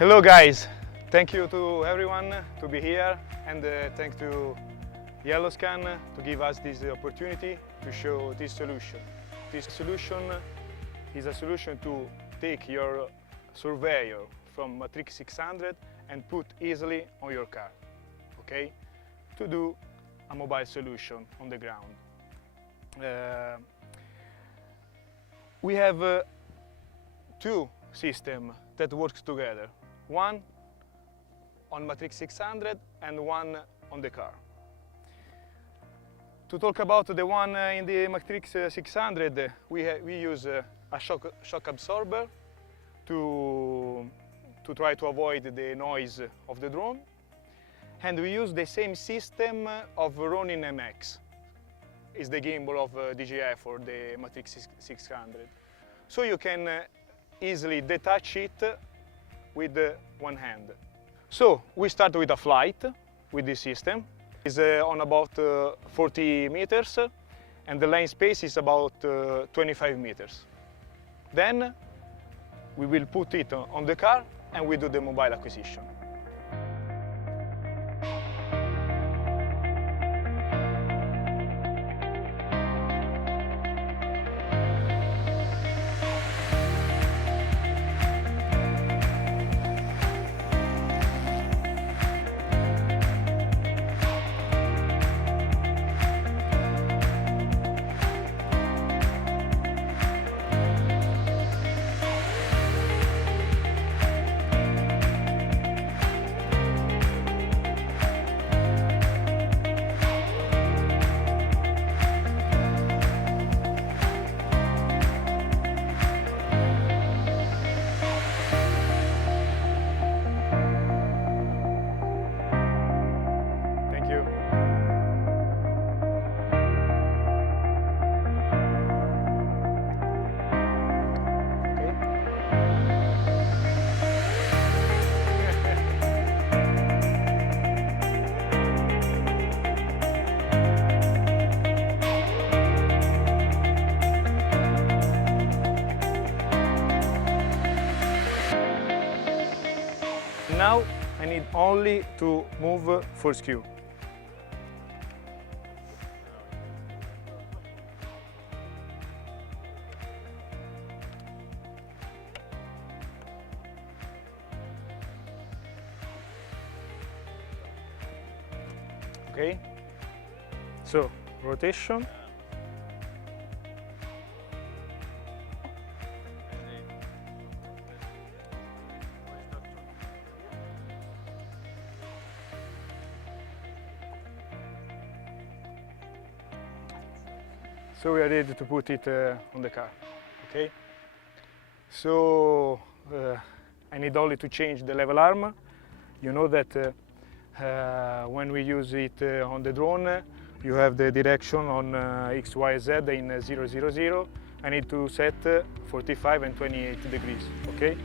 Hello guys, thank you to everyone to be here, and thanks to YellowScan to give us this opportunity to show this solution. This solution is a solution to take your surveyor from Matrix 600 and put easily on your car, okay? To do a mobile solution on the ground. We have two systems that work together. One on Matrix 600 and one on the car. To talk about the one in the Matrix 600, we use a shock absorber to try to avoid the noise of the drone. And we use the same system of Ronin MX. It's the gimbal of DJI for the Matrix 600. So you can easily detach it with one hand. So we start with a flight with this system. It's on about 40 meters and the lane space is about 25 meters. Then we will put it on the car and we do the mobile acquisition. Now I need only to move for skew. Okay, so rotation. So we are ready to put it on the car, okay? So I need only to change the level arm. You know that when we use it on the drone, you have the direction on X, Y, Z in 0, 0, 0. I need to set 45 and 28 degrees, okay?